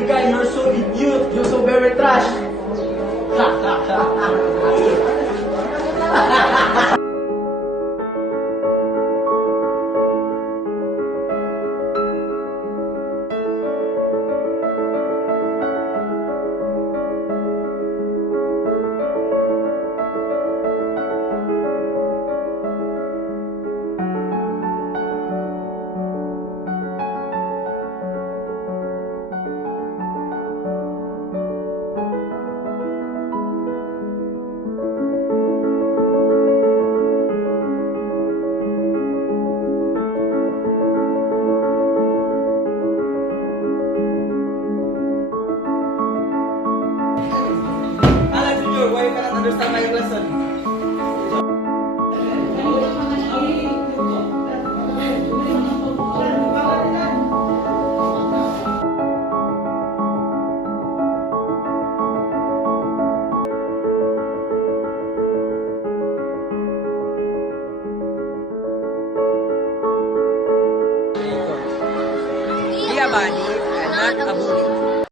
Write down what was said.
ugly guy, you're so idiot, you're so very trash. Why you cannot understand my lesson? Be a bunny and not a bully.